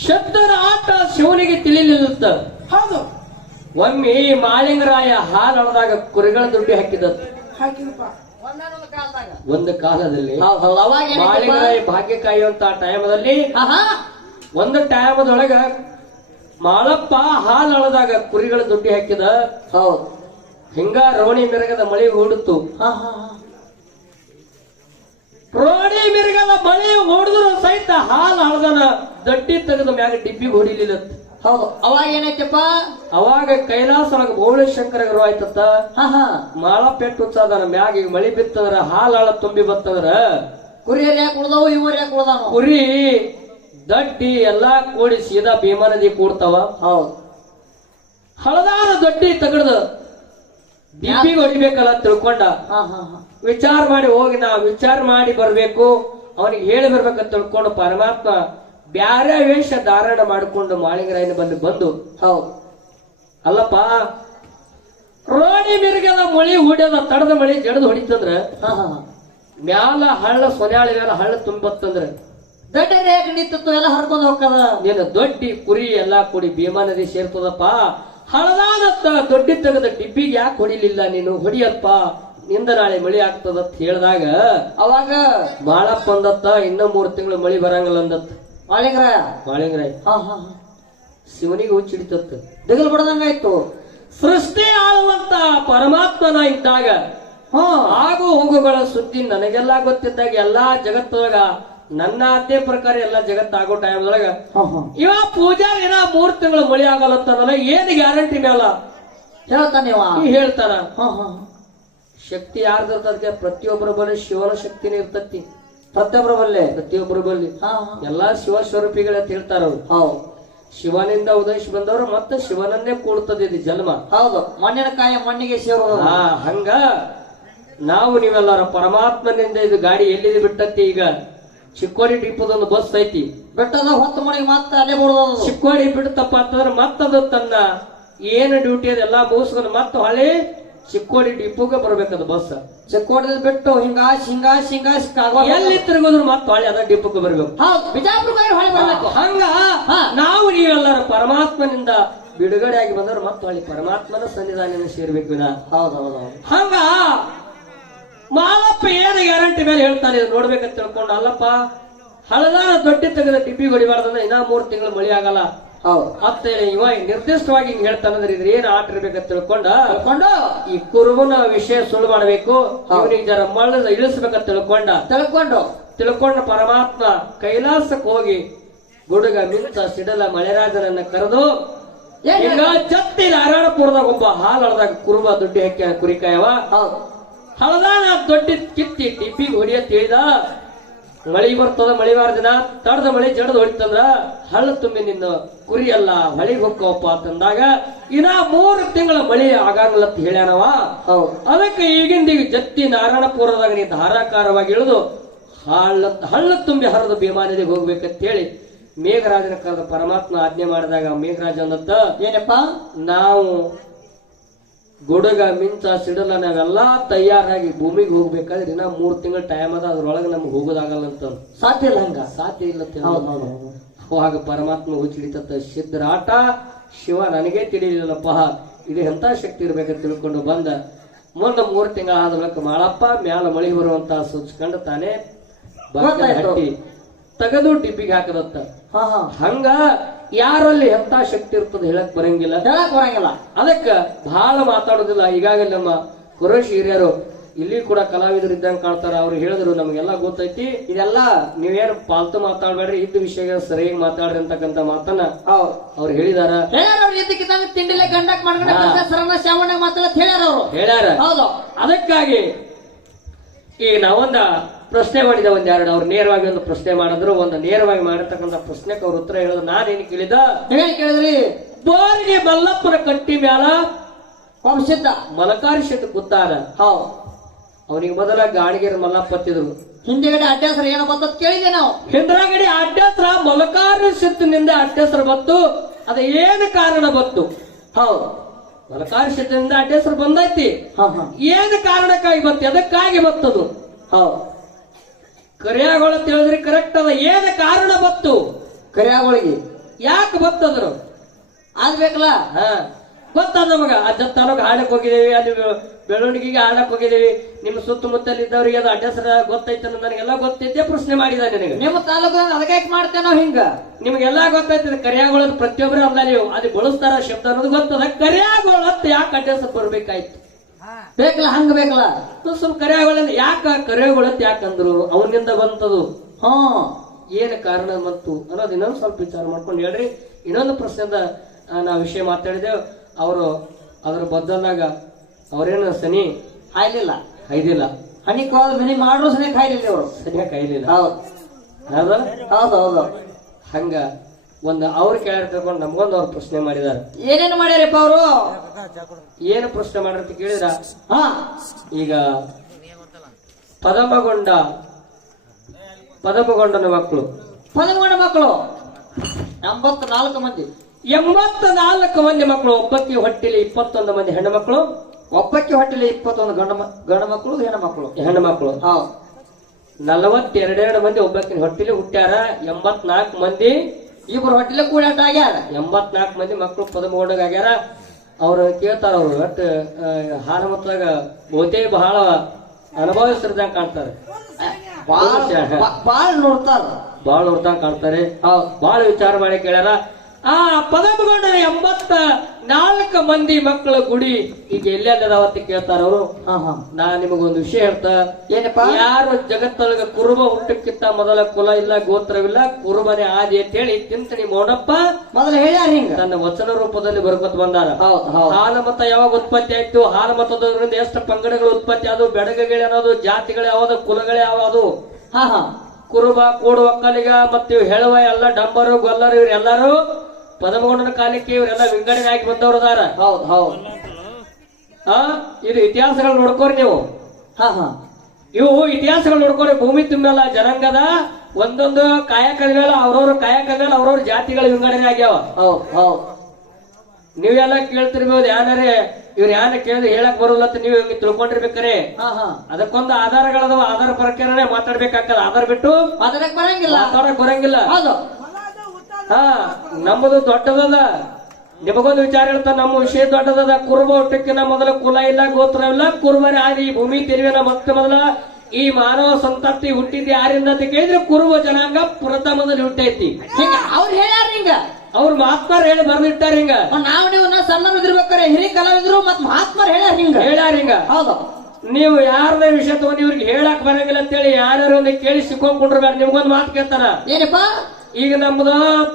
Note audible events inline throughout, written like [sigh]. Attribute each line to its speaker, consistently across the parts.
Speaker 1: ಶಬ್ದದ ಆಟ ಶಿವನಿಗೆ ತಿಳಿಲಿಲ್ಲತ್ತ
Speaker 2: ಹೌದು.
Speaker 1: ಒಮ್ಮೆ ಮಾಲಿಂಗರಾಯ ಹಾಲು ಅಳದಾಗ ಕುರಿಗಳ ದುಡ್ಡು ಹಾಕಿದತ್ತ
Speaker 2: ಹಾಕಿದಪ್ಪ
Speaker 3: ಒಂದಾನೊಂದು ಕಾಲದಾಗ
Speaker 1: ಒಂದು ಕಾಲದಲ್ಲಿ
Speaker 3: ಹೌದ್ ಹೌದು ಅವಾಗ
Speaker 1: ಮಾಳಿಂಗರಾಯ ಭಾಗ್ಯ ಕಾಯುವಂತ ಟೈಮದಲ್ಲಿ
Speaker 3: ಆಹಾ.
Speaker 1: ಒಂದು ಟೈಮದೊಳಗ ಮಾಳಪ್ಪ ಹಾಲು ಅಳದಾಗ ಕುರಿಗಳ ದುಡ್ಡು ಹಾಕಿದ.
Speaker 3: ಹೌದು.
Speaker 1: ಹಿಂಗ ರೋಣಿ ಮೆರಗದ ಮಳೆ ಹೂಡಿತು
Speaker 3: ಹಾ ಹಾ ಹಾ
Speaker 1: ರೋಣಿ ಮಿರಗದ ಮಳೆ ಹೊಡೆದ್ರು ಸಹಿತ ಹಾಲು ಹಳದನ ದಡ್ಡಿ ತೆಗೆದ ಮ್ಯಾಗ ಡಿಬ್ಬಿ ಹೊಡಿಲಿಲ್ಲ
Speaker 3: ಹೌದು. ಅವಾಗ ಏನಾಯ್ತಪ್ಪ?
Speaker 1: ಅವಾಗ ಕೈಲಾಸ ಬೋಳ ಶಂಕರ
Speaker 3: ಗುರು ಆಯ್ತತ್ತ
Speaker 1: ಮಾಳ ಪೆಟ್ಟು ಹುಚ್ಚದನ. ಮ್ಯಾಗ ಈಗ ಮಳಿ ಬಿತ್ತದ್ರ ಹಾಲು ಹಳ ತುಂಬಿ ಬತ್ತದ್ರ.
Speaker 3: ಕುರಿ ಯಾಕೆ ಉಳ್ದವು ಇವ್ರ ಯಾಕೆ ಉಳ್ದಾನು
Speaker 1: ಕುರಿ ದಡ್ಡಿ ಎಲ್ಲಾ ಕೂಡಿ ಸೀದಾ ಭೀಮಾ ನದಿ ಕೂಡ್ತಾವ.
Speaker 3: ಹೌದು.
Speaker 1: ಹಳದಾರ ದಡ್ಡಿ ತಗಡ್ದ. ಡಿಬ್ಬಿಗೆ ಹೊಡಿಬೇಕಲ್ಲ ತಿಳ್ಕೊಂಡ.
Speaker 3: ಹಾ ಹಾ ಹಾ.
Speaker 1: ವಿಚಾರ ಮಾಡಿ ಹೋಗಿ ನಾವು ವಿಚಾರ ಮಾಡಿ ಬರಬೇಕು. ಅವನಿಗೆ ಹೇಳಿ ಬರ್ಬೇಕಂತ ತಿಳ್ಕೊಂಡು ಪರಮಾತ್ಮ ಬ್ಯಾರೆ ವೇಷ ಧಾರಣ ಮಾಡಿಕೊಂಡು ಮಾಳಿಂಗರಾಯನ ಬಂದು ಬಂದು
Speaker 3: ಹೌದು
Speaker 1: ಅಲ್ಲಪ್ಪ ರೋಣಿ ಮಿರ್ಗದ ಮಳಿ ಹೊಡೆದ ತಡದ ಮಳಿ ಜಡದ ಹೊಡಿತಂದ್ರ
Speaker 3: ಹಾ ಹಾ ಹಾ.
Speaker 1: ಮ್ಯಾಲ ಹಳ್ಳ ಸೊನ್ಯಾಳ ಮ್ಯಾಲ ಹಳ್ಳ ತುಂಬತ್ತಂದ್ರ
Speaker 3: ದೊಡ್ಡ ನಿಂತಿತ್ತು ಎಲ್ಲ ಹರ್ಕೊಂಡು ಹೋಗ್ತದ.
Speaker 1: ನಿನ್ನ ದೊಡ್ಡಿ ಕುರಿ ಎಲ್ಲಾ ಕೂಡಿ ಭೀಮಾ ನದಿ ಸೇರ್ತದಪ್ಪ. ಹಳದಾದತ್ತ ದೊಡ್ಡಿ ತೆಗೆದ ಡಿಬ್ಬಿಗೆ ಯಾಕೆ ಹೊಡಿಲಿಲ್ಲ ನೀನು? ಹೊಡಿಯಲ್ಪ ನಿಂದ ನಾಳೆ ಮಳಿ ಅಂತ ಹೇಳಿದಾಗ
Speaker 3: ಅವಾಗ
Speaker 1: ಬಾಳಪ್ಪ ಅಂದತ್ತ ಇನ್ನ ಮೂರ್ ತಿಂಗಳು ಮಳಿ ಬರಂಗಿಲ್ಲ ಅಂದತ್ತ.
Speaker 3: ಮಾಳಿಂಗ್ರ
Speaker 1: ಮಾಳಿಂಗರಾಯ್
Speaker 3: ಹಾ
Speaker 1: ಶಿವನಿಗೆ ಹುಚ್ಚಿಡಿತತ್ತ
Speaker 3: ದಿಗಲ್ ಬಡದಂಗಾಯ್ತು
Speaker 1: ಸೃಷ್ಟಿ ಆಳುವಂತ ಪರಮಾತ್ಮನ ಇದ್ದಾಗ
Speaker 3: ಹಾ.
Speaker 1: ಆಗು ಹೋಗುಗಳ ಸುದ್ದಿ ನನಗೆಲ್ಲ ಗೊತ್ತಿದ್ದಾಗ ಎಲ್ಲಾ ಜಗತ್ತೊಳಗ ನನ್ನ ಅದೇ ಪ್ರಕಾರ ಎಲ್ಲಾ ಜಗತ್ ಆಗೋ ಟೈಮ್ದೊಳಗ ಇವ ಪೂಜಾ ಏನ ಮೂರ್ ತಿಂಗಳು ಮಳಿ ಆಗಲ್ಲ ಅಂತ ಏನ್ ಗ್ಯಾರಂಟಿ ಮೇಲ ಹೇಳ್ತಾನೆ ಹೇಳ್ತಾನ.
Speaker 3: ಹಾ ಹಾ.
Speaker 1: ಶಕ್ತಿ ಯಾರ್ದಿರ್ತದಕ್ಕೆ ಪ್ರತಿಯೊಬ್ಬರ ಬಳಿ ಶಿವನ ಶಕ್ತಿನೇ ಇರ್ತತಿ.
Speaker 3: ಪ್ರತಿಯೊಬ್ಬರ ಬಲ್ಲೆ
Speaker 1: ಪ್ರತಿಯೊಬ್ಬರ
Speaker 3: ಬಲ್ಲಿ
Speaker 1: ಎಲ್ಲಾ ಶಿವ ಸ್ವರೂಪಿಗಳ ಹೇಳ್ತಾರ ಅವ್ರು.
Speaker 3: ಹೌದು.
Speaker 1: ಶಿವನಿಂದ ಉದಯಿಸಿ ಬಂದವರು ಮತ್ತೆ ಶಿವನನ್ನೇ ಕೂಡ್ತದೆ ಇದು ಜನ್ಮ.
Speaker 3: ಹೌದು. ಮಣ್ಣಿನ ಕಾಯ ಮಣ್ಣಿಗೆ ಸೇರೋದು
Speaker 1: ಹಾ ಹಂಗ ನಾವು ನೀವೆಲ್ಲರ ಪರಮಾತ್ಮನಿಂದ ಇದು ಗಾಡಿ ಎಲ್ಲಿದೆ ಬಿಟ್ಟತ್ತಿ ಈಗ? ಚಿಕ್ಕೋಡಿ ಡಿಪ್ಪದೊಂದು ಬಸ್ ಐತಿ.
Speaker 3: ಬೆಟ್ಟದ ಹೊತ್ತು ಮನೆಗೆ ಮತ್ತೆ ಅಲ್ಲೇ ಬಿಡೋದು
Speaker 1: ಚಿಕ್ಕೋಡಿ ಬಿಡ್ತಪ್ಪ ಅಂತಂದ್ರೆ ಮತ್ತದು ತನ್ನ ಏನು ಡ್ಯೂಟಿ ಅದೆಲ್ಲ ಮುಗಿಸ್ಕೊಂಡು ಮತ್ತೆ ಹೊಳೆ ಚಿಕ್ಕೋಡಿ ಡಿಪ್ಪುಗೆ ಬರ್ಬೇಕದ ಬಸ್.
Speaker 3: ಚಿಕ್ಕೋಡಿ ಬಿಟ್ಟು ಹಿಂಗಾಶ್ ಹಿಂಗಾಶ್ ಹಿಂಗಾಶ್ ಕಾಗೋ
Speaker 1: ಎಲ್ಲಿ ತಿರುಗಿದ್ರು ಮತ್ತೆ ಹೊಳೆ ಅದ ಡಿಪ್ಪುಗೆ ಬರ್ಬೇಕು.
Speaker 3: ಹೌದು ಬಿಜಾಪುರ ಹೊಳೆ ಬರ್ಬೇಕು.
Speaker 1: ಹಂಗ. ನಾವು ನೀವೆಲ್ಲರ ಪರಮಾತ್ಮನಿಂದ ಬಿಡುಗಡೆ ಆಗಿ ಬಂದ್ರೆ ಮತ್ತೆ ಹೊಳೆ ಪರಮಾತ್ಮನ ಸನ್ನಿಧಾನ ಸೇರ್ಬೇಕು ವಿನ.
Speaker 3: ಹೌದು ಹೌದು ಹೌದು.
Speaker 1: ಹಂಗ ಮಾಲಪ್ಪ ಏನು ಗ್ಯಾರಂಟಿ ಮೇಲೆ ಹೇಳ್ತಾನೆ ಇದು ನೋಡ್ಬೇಕಂತ ತಿಳ್ಕೊಂಡು ಅಲ್ಲಪ್ಪ ಹಳದಾರ ದೊಡ್ಡ ತೆಗೆದ ಡಿಬ್ಬಿ ಹೊಡಿಬಾರ್ದಂದ್ರೆ ಇನ್ನ ಮೂರ್ ತಿಂಗಳು ಮಳೆ ಆಗಲ್ಲ
Speaker 3: ಹೌದು.
Speaker 1: ಅಂತೇಳಿ ಇವ ನಿರ್ದಿಷ್ಟವಾಗಿ ಹಿಂಗ್ ಹೇಳ್ತಾನಂದ್ರೆ ಇದ್ರ ಏನ್ ಆಟ ಇರ್ಬೇಕಂತ ತಿಳ್ಕೊಂಡ
Speaker 3: ತಿಳ್ಕೊಂಡು.
Speaker 1: ಈ ಕುರುಬನ ವಿಷಯ ಸುಳ್ಳು ಮಾಡಬೇಕು ಅವನಿಗೆ ಜರ ಮಳ್ಳದ ಇಳಿಸ್ಬೇಕಂತ ತಿಳ್ಕೊಂಡ.
Speaker 3: ತಿಳ್ಕೊಂಡು.
Speaker 1: ತಿಳ್ಕೊಂಡ ಪರಮಾತ್ಮ ಕೈಲಾಸಕ್ಕೆ ಹೋಗಿ ಗುಡುಗ ಮಿಂಚ ಸಿಡಲ ಮಳೆರಾಜನನ್ನ ಕರೆದು ಈಗ ಚತ್ತಿ ನಾರಾಯಣಪುರದಾಗ ಒಬ್ಬ ಹಾಲು ಹಳದಾಗ ಕುರುಬ ದುಡ್ಡಿ ಹಾಕಿ ಕುರಿಕಾಯವ.
Speaker 3: ಹೌದು.
Speaker 1: ಹಳದಾನ ದೊಡ್ಡ ಕಿತ್ತಿ ಡಿಬ್ಬಿಗೆ ಹೊಡಿಯ ತಿಳಿದ ಮಳಿ ಬರ್ತದ ಮಳಿ ದಿನ ತಡದ ಮಳಿ ಜಡದ ಹೊಡಿತಂದ್ರ ಹಳ್ಳ ತುಂಬಿ ನಿನ್ನ ಕುರಿ ಅಲ್ಲ ಮಳಿಗೆ ಹೊಕ್ಕವಪ್ಪ ಅಂತಂದಾಗ ಇನ್ನ ಮೂರು ತಿಂಗಳ ಮಳಿ ಆಗಂಗಿಲ್ಲ ಅಂತ ಹೇಳ್ಯಾನವ. ಅದಕ್ಕೆ ಈಗಿಂದ ಈಗ ಜತ್ತಿ ನಾರಾಯಣಪುರದಾಗ ನೀ ಧಾರಾಕಾರವಾಗಿ ಇಳಿದು ಹಳ್ಳ ಹಳ್ಳ ತುಂಬಿ ಹರಿದು ಭೀಮಾ ನದಿಗೆ ಹೋಗ್ಬೇಕಂತ ಹೇಳಿ ಮೇಘರಾಜನ ಕರೆದ ಪರಮಾತ್ಮ ಆಜ್ಞೆ ಮಾಡಿದಾಗ ಮೇಘರಾಜ
Speaker 3: ಏನಪ್ಪ?
Speaker 1: ನಾವು ಗುಡುಗ ಮಿಂಚ ಸಿಡಲ ನಾವೆಲ್ಲಾ ತಯಾರಾಗಿ ಭೂಮಿಗೆ ಹೋಗ್ಬೇಕಾದ್ರೆ ಇನ್ನ ಮೂರ್ ತಿಂಗಳ ಟೈಮ್ ಅದ ಅದ್ರೊಳಗೆ ನಮ್ಗೆ ಹೋಗೋದಾಗಲ್ಲ ಅಂತ
Speaker 3: ಸಾಧ್ಯ ಇಲ್ಲ ಹಂಗ?
Speaker 1: ಸಾಧ್ಯ ಇಲ್ಲ ಅವಾಗ ಪರಮಾತ್ಮ ಹುಚ್ಚಿಡಿತತ್ತ ಸಿದ್ಧರಾಟ ಶಿವ ನನಗೆ ತಿಳಿಲಿಲ್ಲಪ್ಪ. ಇದು ಎಂತ ಶಕ್ತಿ ಇರ್ಬೇಕಂತ ತಿಳ್ಕೊಂಡು ಬಂದ. ಮುಂದ ಮೂರ್ ತಿಂಗಳ ಆದ ಬಳಿಕ ಮಾಳಪ್ಪ ಮ್ಯಾಲ ಮಳಿ ಬರುವಂತ ಸುಚ್ಕೊಂಡು ತಾನೇ ಹಟ್ಟಿ ತೆಗೆದು ಡಿಬ್ಬಿಗೆ ಹಾಕದತ್ತ. ಹಂಗ ಯಾರಲ್ಲಿ ಎಂತ ಶಕ್ತಿ ಇರ್ತದೆ ಹೇಳಕ್ ಬರಂಗಿಲ್ಲ.
Speaker 3: ಹೇಳಕ್ ಬರಂಗಿಲ್ಲ.
Speaker 1: ಅದಕ್ಕೆ ಬಹಳ ಮಾತಾಡೋದಿಲ್ಲ. ಈಗಾಗಲೇ ನಮ್ಮ ಕುರೇಶ್ ಹಿರಿಯರು ಇಲ್ಲಿ ಕೂಡ ಕಲಾವಿದರು ಇದ್ದಂಗೆ ಕಾಣ್ತಾರ. ಅವ್ರು ಹೇಳಿದ್ರು ನಮ್ಗೆಲ್ಲ ಗೊತ್ತೈತಿ. ಇದೆಲ್ಲ ನೀವೇನು ಪಾಲ್ತು ಮಾತಾಡ್ಬೇಡ್ರಿ. ಇದ್ದ ವಿಷಯ ಸರಿಯಾಗಿ ಮಾತಾಡ್ರಿ ಅಂತಕ್ಕಂತ ಮಾತನ್ನ
Speaker 3: ಹೌದು.
Speaker 1: ಅವ್ರು ಹೇಳಿದಾರ.
Speaker 3: ಹೇಳ್ಯಾರ ಅವ್ರು ಎದ್ದಕ್ಕಿದ್ದಂಗ ತಿಂಡಿಲೆ ಗಂಡಕ್ ಮಾಡ್ಕೊಂಡ ಶ್ಯಾಮಣ್ಣ ಹೇಳ್ಯಾರ ಅವರು.
Speaker 1: ಹೇಳ್ಯಾರ.
Speaker 3: ಹೌದು.
Speaker 1: ಅದಕ್ಕಾಗಿ ಈ ನಾವೊಂದ ಪ್ರಶ್ನೆ ಮಾಡಿದ ಒಂದೆರಡು ಅವ್ರು ನೇರವಾಗಿ ಒಂದು ಪ್ರಶ್ನೆ ಮಾಡಿದ್ರು. ಒಂದು ನೇರವಾಗಿ ಮಾಡಿರ್ತಕ್ಕಂಥ ಪ್ರಶ್ನೆಗೆ ಅವ್ರ ಉತ್ತರ ಹೇಳಿದ್ರು ನಾನೇನು ಕೇಳಿದ?
Speaker 3: ಹೇಗೆ ಕೇಳಿದ್ರಿ?
Speaker 1: ಬೋರಿಗೆ ಮಲ್ಲಪ್ಪನ ಕಟ್ಟಿ ಮ್ಯಾಲ
Speaker 3: ವಂಶದ
Speaker 1: ಮಲಕಾರಿ ಶೆಟ್ಟು ಕೂತಾನ.
Speaker 3: ಹೌದು.
Speaker 1: ಅವನಿಗೆ ಮೊದಲ ಗಾಣಿಗೆರ ಮಲ್ಲಪ್ಪ ಹತ್ತಿದ್ರು.
Speaker 3: ಹಿಂದೆಗಡೆ ಅಡ್ಡಸ್ರ ಏನೋ ಬಂತ ಕೇಳಿದೆ ನಾವು.
Speaker 1: ಹಿಂದ್ರಗಡೆ ಅಡ್ಡಸ್ರ ಮಲಕಾರಿ ಶೆತ್ತಿನಿಂದ ಅಡ್ಡಸ್ರ ಬತ್ತು ಅದ ಏನು ಕಾರಣ ಬತ್ತು
Speaker 3: ಹೌದು.
Speaker 1: ಮಲಕಾರಿ ಶೆತ್ತಿನಿಂದ ಅಡ್ಡಸ್ರ ಬಂದೈತಿ.
Speaker 3: ಹಾ ಹಾ.
Speaker 1: ಏನು ಕಾರಣಕ್ಕಾಗಿ ಬತ್ತು ಅದಕ್ಕಾಗಿ ಬಂತದು?
Speaker 3: ಹೌದು.
Speaker 1: ಕರಿಯಾಗೊಳ ಹೇಳಿದ್ರೆ ಕರೆಕ್ಟ್ ಅದ ಏನು ಕಾರಣ ಬತ್ತು
Speaker 3: ಕರಿಯಾಗಳಿಗೆ.
Speaker 1: ಯಾಕೆ ಬತ್ತದ್ರು
Speaker 3: ಆಗ್ಬೇಕಲ್ಲ?
Speaker 1: ಹಾ. ಗೊತ್ತಾದ ನಮಗ ಅಜ್ಜ ತಾಲೂಕು ಹಾಡಕ್ ಹೋಗಿದ್ದೀವಿ ಅಲ್ಲಿ ಬೆಳವಣಿಗೆಗೆ ಹಾಡಕ್ ಹೋಗಿದ್ದೀವಿ. ನಿಮ್ಮ ಸುತ್ತಮುತ್ತಲಿದ್ದವರಿಗೆ ಅದು ಅಡ್ರೆಸ್ ಗೊತ್ತೈತೆ ಅನ್ನೋದು ನನಗೆಲ್ಲ ಗೊತ್ತೈತೆ ಪ್ರಶ್ನೆ ಮಾಡಿದ ನಿನಗೆ.
Speaker 3: ನಿಮ್ಮ ತಾಲೂಕು ಅದಕ್ಕೆ ಮಾಡ್ತೇನೋ ಹಿಂಗ?
Speaker 1: ನಿಮಗೆಲ್ಲ ಗೊತ್ತೈತೆ ಕರಿಯಾಗೋಳದ್ ಪ್ರತಿಯೊಬ್ಬರು ಅಲ್ಲ ನೀವು ಅದು ಬಳಸ್ತಾರ ಶಬ್ದ ಅನ್ನೋದು ಗೊತ್ತದ. ಕರಿಯಾಗೋಳತ್ ಯಾಕೆ ಅಡ್ರೆಸ್ ಬರ್ಬೇಕಾಯ್ತು?
Speaker 3: ಬೇಕಲ್ಲ ಹಂಗ ಬೇಕಲ್ಲ?
Speaker 1: ಸ್ವಲ್ಪ ಯಾಕೆ ಯಾಕ ಆಗೋಳತ್ ಯಾಕಂದ್ರು ಅವನಿಂದ ಬಂತದು.
Speaker 3: ಹಾ
Speaker 1: ಏನು ಕಾರಣ ಬಂತು ಅನ್ನೋದು ಇನ್ನೊಂದು ಸ್ವಲ್ಪ ವಿಚಾರ ಮಾಡ್ಕೊಂಡು ಹೇಳ್ರಿ. ಇನ್ನೊಂದು ಪ್ರಶ್ನೆಯಿಂದ ನಾವು ವಿಷಯ ಮಾತಾಡಿದೆವು. ಅವರು ಅದ್ರ ಬದ್ದಾಗ ಅವ್ರೇನು ಸನಿ?
Speaker 3: ಆಯ್ಲಿಲ್ಲ
Speaker 1: ಕಾಯ್ದಿಲ್ಲ.
Speaker 3: ಹನಿ ಕಾಲ್ ಮನಿ ಮಾಡ್ರು ಸನಿ ಕಾಯ್ಲಿಲ್ಲ ಅವರು
Speaker 1: ಸನಿಯಾಗಿ ಕಾಯ್ಲಿಲ್ಲ.
Speaker 3: ಹೌದು.
Speaker 1: ಹೌದಾ
Speaker 3: ಹೌದು ಹೌದು.
Speaker 1: ಹಂಗ ಒಂದು ಅವ್ರ ಕೇಳಿ ತಗೊಂಡು ನಮ್ಗೊಂದು ಅವ್ರು ಪ್ರಶ್ನೆ ಮಾಡಿದಾರೆ.
Speaker 3: ಏನೇನು ಮಾಡ್ಯಾರಪ್ಪ ಅವರು?
Speaker 1: ಏನು ಪ್ರಶ್ನೆ ಮಾಡ್ರಂತ ಕೇಳಿದ್ರ?
Speaker 3: ಹಾ.
Speaker 1: ಈಗ ಪದಮಗೊಂಡ ಪದಮಗೊಂಡನ ಮಕ್ಕಳು.
Speaker 3: ಪದಮೂಡ ಮಕ್ಕಳು? ಎಂಬತ್ತು ನಾಲ್ಕು ಮಂದಿ.
Speaker 1: ಎಂಬತ್ತ ನಾಲ್ಕು ಮಂದಿ ಮಕ್ಕಳು ಒಬ್ಬಕ್ಕೆ ಹೊಟ್ಟೆಲಿ ಇಪ್ಪತ್ತೊಂದು ಮಂದಿ ಹೆಣ್ಣು ಮಕ್ಕಳು
Speaker 3: ಒಬ್ಬಕ್ಕೆ ಹೊಟ್ಟೆಲಿ ಇಪ್ಪತ್ತೊಂದು ಗಂಡ ಗಂಡ ಮಕ್ಕಳು ಹೆಣ್ಣು ಮಕ್ಕಳು.
Speaker 1: ಹೆಣ್ಣು ಮಕ್ಕಳು. ನಲವತ್ತೆರಡೆರಡು ಮಂದಿ ಒಬ್ಬಕ್ಕಿನ ಹೊಟ್ಟಿಲಿ ಹುಟ್ಟ್ಯಾರ ಎಂಬತ್ನಾಲ್ಕು ಮಂದಿ
Speaker 3: ಇಬ್ರು ಹೊಟ್ಟಿಲೆ ಕೂಡಾಟ ಆಗ್ಯಾರ.
Speaker 1: ಎಂಬತ್ನಾಲ್ಕು ಮಂದಿ ಮಕ್ಕಳು ಪದಮಗೊಂಡಾಗ ಆಗ್ಯಾರ. ಅವ್ರು ಕೇಳ್ತಾರ ಅವ್ರು ಒಟ್ಟು ಹಾಲ ಮತ್ತದಾಗ ಬಹುತೇಕ ಬಹಳ ಅನುಭವಿಸಿರ್ದಂಗ ಕಾಣ್ತಾರೆ.
Speaker 3: ಬಾಳ್ ಬಾ- ಬಾಳ್ ನೋಡ್ತಾರ.
Speaker 1: ಬಹಳ ನೋಡ್ದಂಗ ಕಾಣ್ತಾರೆ. ಬಹಳ ವಿಚಾರ ಮಾಡಿ ಕೇಳ್ಯಾರ. ಆ ಪದಮಗೊಂಡನ ಎಂಬತ್ತ ನಾಲ್ಕು ಮಂದಿ ಮಕ್ಕಳ ಗುಡಿ. ಈಗ ಎಲ್ಲೆಲ್ಲ ಅಂತ ಕೇಳ್ತಾರ ಅವರು?
Speaker 3: ಹಾ ಹಾ.
Speaker 1: ನಾ ನಿಮಗೊಂದು ವಿಷಯ ಹೇಳ್ತಾ.
Speaker 3: ಏನಪ್ಪಾ?
Speaker 1: ಯಾರು ಜಗತ್ತೊಳಗ ಕುರುಬ ಹುಟ್ಟಕ್ಕಿಂತ ಮೊದಲ ಕುಲ ಇಲ್ಲ ಗೋತ್ರವಿಲ್ಲ ಕುರುಬನೇ ಆದಿ ಅಂತ ಹೇಳಿ ತಿಂತಣಿ ಮೌನಪ್ಪ
Speaker 3: ಮೊದಲು ಹೇಳ್ಯಾರ ಹಿಂಗ.
Speaker 1: ತನ್ನ ವಚನ ರೂಪದಲ್ಲಿ ಬರ್ಕೊತ ಬಂದಾರ. ಹಾಲ ಮತ ಯಾವಾಗ ಉತ್ಪತ್ತಿ ಆಯ್ತು? ಹಾಲ ಮತದವರಿಂದ ಎಷ್ಟು ಪಂಗಡಗಳು ಉತ್ಪತ್ತಿ ಆದವು? ಬೆಡಗಗಳು ಅನ್ನೋದು ಜಾತಿಗಳು ಯಾವ್ದು? ಕುಲಗಳು ಯಾವ್ದು
Speaker 3: ಹಾ ಹಾ.
Speaker 1: ಕುರುಬ ಕೂಡುವಕ್ಕಲಿಗ ಮತ್ತೆ ಮತ್ತು ಇವ್ ಹೆಳವ ಎಲ್ಲ ಡಂಬರು ಗೊಲ್ಲರು ಇವರೆಲ್ಲರೂ ಪದಮಗೊಂಡನ ಕಾಲಕ್ಕೆ ಇವರೆಲ್ಲ ವಿಂಗಡಣೆ ಆಗಿ ಬಂದವರು ಅದಾರ.
Speaker 3: ಹೌದು ಹೌದು.
Speaker 1: ಹಾ ಇದು ಇತಿಹಾಸಗಳು ನೋಡ್ಕೋರಿ ನೀವು.
Speaker 3: ಹಾ ಹಾ.
Speaker 1: ಇವು ಇತಿಹಾಸಗಳು ನೋಡ್ಕೋರಿ ಭೂಮಿ ತುಂಬೆಲ್ಲ ಜನಾಂಗದ ಒಂದೊಂದು ಕಾಯಕದ ಮೇಲೆ ಅವ್ರವ್ರ ಕಾಯಕದ ಮೇಲೆ ಅವ್ರವ್ರ ಜಾತಿಗಳ ವಿಂಗಡಣೆ ಆಗ್ಯಾವ.
Speaker 3: ಹೌದು ಹೌದು.
Speaker 1: ನೀವೆಲ್ಲ ಕೇಳ್ತಿರ್ಬೋದು ಯಾರೇ ಇವ್ರು ಯಾರ ಕೇಳಿದ್ರೆ ಹೇಳಕ್ ಬರೋಲ್ಲ ಅಂತ ನೀವು ಹಿಂಗೆ ತಿಳ್ಕೊಂಡಿರ್ಬೇಕಾರೆ?
Speaker 3: ಹಾ ಹಾ.
Speaker 1: ಅದಕ್ಕೊಂದು ಆಧಾರಗಳದವ ಆಧಾರ ಪ್ರಕಾರನೇ ಮಾತಾಡ್ಬೇಕಾಗ್ತದ. ಆಧಾರ ಬಿಟ್ಟು
Speaker 3: ಮಾತಾಡಕ್ ಬರಂಗಿಲ್ಲ.
Speaker 1: ಮಾತಾಡಕ್ ಬರಂಗಿಲ್ಲ.
Speaker 3: ಹೌದು.
Speaker 1: ಹಾ ನಮ್ಮದು ದೊಡ್ಡದದ. ನಿಮಗೊಂದು ವಿಚಾರ ಹೇಳ್ತಾ ನಮ್ಮ ವಿಷಯ ದೊಡ್ಡದದ. ಕುರುಬ ಹುಟ್ಟಕ್ಕಿನ ಮೊದಲ ಕುಲ ಇಲ್ಲ ಗೋತ್ರ ಇಲ್ಲ. ಕುರುಬರ ಆದಿ ಈ ಭೂಮಿ ತಿರುವಿನ ಮತ್ತೆ ಮೊದಲ. ಈ ಮಾನವ ಸಂತತಿ ಹುಟ್ಟಿದ್ದು ಯಾರಿಂದ ಅಂತ ಕೇಳಿದ್ರೆ ಕುರುಬ ಜನಾಂಗ ಪ್ರಥಮದಲ್ಲಿ ಹುಟ್ಟೈತಿ.
Speaker 3: ಅವ್ರು ಹೇಳ್ಯಾರ ಹಿಂಗ.
Speaker 1: ಅವ್ರ ಮಹಾತ್ಮರು ಹೇಳಿ ಬರ್ದಿಟ್ಟಾರ ಹಿಂಗ.
Speaker 3: ನಾವು ನಾವ್ ಇದ್ರಬೇಕಾರೆ ಹಿರಿಯ ಕಲಾವಿದ್ರು ಮತ್ ಮಹಾತ್ಮರು ಹೇಳ್ಯಾರ ಹಿಂಗ.
Speaker 1: ಹೇಳ್ಯಾರ ಹಿಂಗ.
Speaker 3: ಹೌದು.
Speaker 1: ನೀವು ಯಾರದ ವಿಷಯ ತಗೊಂಡು ಇವ್ರಿಗೆ ಹೇಳಕ್ ಬರಂಗಿಲ್ಲ ಅಂತೇಳಿ ಯಾರ್ಯಾರು ಒಂದು ಕೇಳಿ ಸಿಕ್ಕೊಂಡ್ಕೊಂಡ್ರ ನಿಮ್ಗೊಂದು ಮಾತು ಕೇಳ್ತಾರ.
Speaker 3: ಏನಪ್ಪ?
Speaker 1: ಈಗ ನಮ್ದ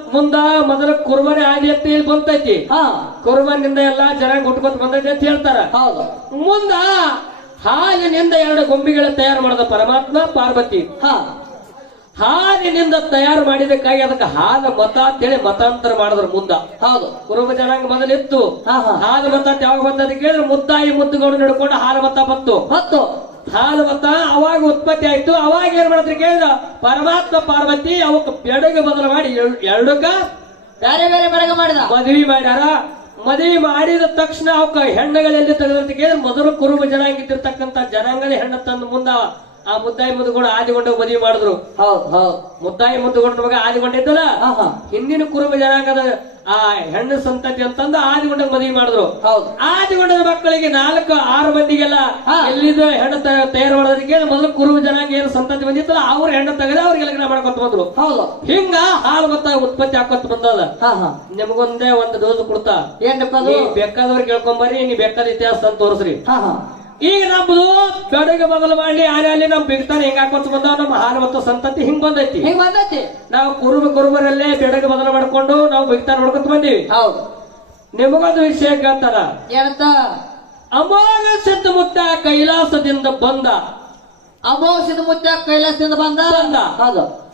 Speaker 1: ಮುಂದ ಮೊದಲ ಕುರುಬನೇ ಆಗ್ಲಿ ಅಂತ ಇಲ್ಲಿ ಬಂತೈತಿ.
Speaker 3: ಹಾ.
Speaker 1: ಕುರುಬನಿಂದ ಎಲ್ಲಾ ಜನಾಂಗ ಹುಟ್ಕೊತ ಬಂದೈತಿ ಅಂತ ಹೇಳ್ತಾರ.
Speaker 3: ಹೌದು.
Speaker 1: ಮುಂದ ಹಾಲಿನಿಂದ ಎರಡು ಗೊಂಬೆಗಳ ತಯಾರು ಮಾಡಿದ ಪರಮಾತ್ಮ ಪಾರ್ವತಿ.
Speaker 3: ಹಾ.
Speaker 1: ಹಾಲಿನಿಂದ ತಯಾರು ಮಾಡಿದಕ್ಕಾಗಿ ಅದಕ್ಕೆ ಹಾಲ ಮತ ಅಂತ ಹೇಳಿ ಮತಾಂತರ ಮಾಡಿದ್ರು ಮುಂದ.
Speaker 3: ಹೌದು.
Speaker 1: ಕುರುಬ ಜನಾಂಗ ಮೊದಲಿತ್ತು. ಹಾಲು ಮತ ಯಾವಾಗ ಬಂದದ ಕೇಳಿದ್ರೆ ಮುದ್ದಾಯಿ ಮುದ್ದುಗಳು ನಡ್ಕೊಂಡು ಹಾಲು ಮತ ಬಂತು.
Speaker 3: ಮತ್ತು
Speaker 1: ಹಾಲು ಮತ ಅವಾಗ ಉತ್ಪತ್ತಿ ಆಯ್ತು. ಅವಾಗ ಏನ್ ಮಾಡಿದ್ರು ಕೇಳಿದ ಪರಮಾತ್ಮ ಪಾರ್ವತಿ ಅವಕ್ಕೆ ಬೆಡಗ ಬದಲು ಮಾಡಿ ಎರಡಕ್ಕ
Speaker 3: ಬೇರೆ ಬೇರೆ ಬೆಳಗ ಮಾಡಿದ.
Speaker 1: ಮದುವೆ ಮಾಡ್ಯಾರ. ಮದುವೆ ಮಾಡಿದ ತಕ್ಷಣ ಅವಕ್ಕ ಹೆಣ್ಣುಗಳೆಲ್ಲಿ ತೆಗೆದಂತ ಕೇಳಿದ್ರೆ ಮೊದಲು ಕುರುಬ ಜನಾಂಗ ಇದ್ದಿರ್ತಕ್ಕಂತ ಜನಾಂಗದ ಹೆಣ್ಣು ತಂದು ಮುಂದ ಆ ಮುದ್ದಾಯಿ ಮುದ್ದುಗೊಂಡು ಆದಿಗೊಂಡು ಮದುವೆ ಮಾಡಿದ್ರು.
Speaker 3: ಹೌದು ಹೌದು.
Speaker 1: ಮುದ್ದಾಯಿ ಮುದ್ದುಗೊಂಡ ಮಗ ಆದಿಗೊಂಡಿದ್ದಲ್ಲ? ಹಿಂದಿನ ಕುರುಬ ಜನಾಂಗದ ಆ ಹೆಣ್ಣು ಸಂತತಿ ಅಂತಂದು ಆದಿಗೊಂಡ ಮದುವೆ ಮಾಡಿದ್ರು.
Speaker 3: ಹೌದು.
Speaker 1: ಆದಿಗೊಂಡದ ಮಕ್ಕಳಿಗೆ ನಾಲ್ಕು ಆರು ಮಂದಿಗೆಲ್ಲ
Speaker 3: ಎಲ್ಲಿದ್ದು
Speaker 1: ಎಲ್ಲಿದ ಹೆಣ್ಣು ತಯಾರು ಮಾಡೋದಕ್ಕೆ ಮೊದಲು ಕುರು ಜನಾಂಗ ಏನು ಸಂತತಿ ಬಂದಿತ್ತಲ್ಲ ಅವ್ರ ಹೆಣ್ಣು ತೆಗೆದ ಅವ್ರಿಗೆ ಲಗ್ನ ಮಾಡ್ಕೊತ ಬಂದ್ರು.
Speaker 3: ಹೌದು.
Speaker 1: ಹಿಂಗ ಹಾಲು ಮತ್ತ ಉತ್ಪತ್ತಿ ಹಾಕೋತ ಬಂದದ. ನಿಮಗೊಂದೇ ಒಂದು ಡೋಸ್ ಕೊಡ್ತಾ.
Speaker 3: ಏನಪ್ಪ ಅದು
Speaker 1: ನೀ ಬೇಕಾದವ್ರು ಕೇಳ್ಕೊಂಬರ್ರಿ ನೀ ಬೇಕಾದ ಇತಿಹಾಸ ಅಂತ ತೋರಿಸ್ರಿ.
Speaker 3: ಹಾ ಹಾ.
Speaker 1: ಈಗ ನಮ್ದು ಬೆಡಗ ಬದಲು ಮಾಡಿ ಆನೆ ಅಲ್ಲಿ ನಮ್ ಬಿಗ್ತಾನೆ ಹಿಂಗ ಹಾಕೊಂತ ಬಂದಾವ ನಮ್ಮ ಹಾಲು ಮತ್ತು ಸಂತತಿ ಹಿಂಗ್ ಬಂದೈತಿ.
Speaker 3: ಹಿಂಗ್ ಬಂದೈತಿ.
Speaker 1: ನಾವು ಕುರುಬ ಕುರುಬರಲ್ಲೇ ಬೆಡಗ ಬದಲು ಮಾಡ್ಕೊಂಡು ನಾವು ಬಿಗ್ತಾನ ನೋಡ್ಕೊತ ಬಂದೀವಿ.
Speaker 3: ಹೌದು.
Speaker 1: ನಿಮಗೊಂದು ವಿಷಯ ಕೇಳ್ತಾರ.
Speaker 3: ಏನಂತ?
Speaker 1: ಅಮೋಘ ಮುತ್ತ ಕೈಲಾಸದಿಂದ ಬಂದ.
Speaker 3: ಅಮೋಷದ ಮುತ್ತ ಕೈಲಾಸದಿಂದ ಬಂದ?
Speaker 1: ಬಂದ.
Speaker 3: ಹೌದು.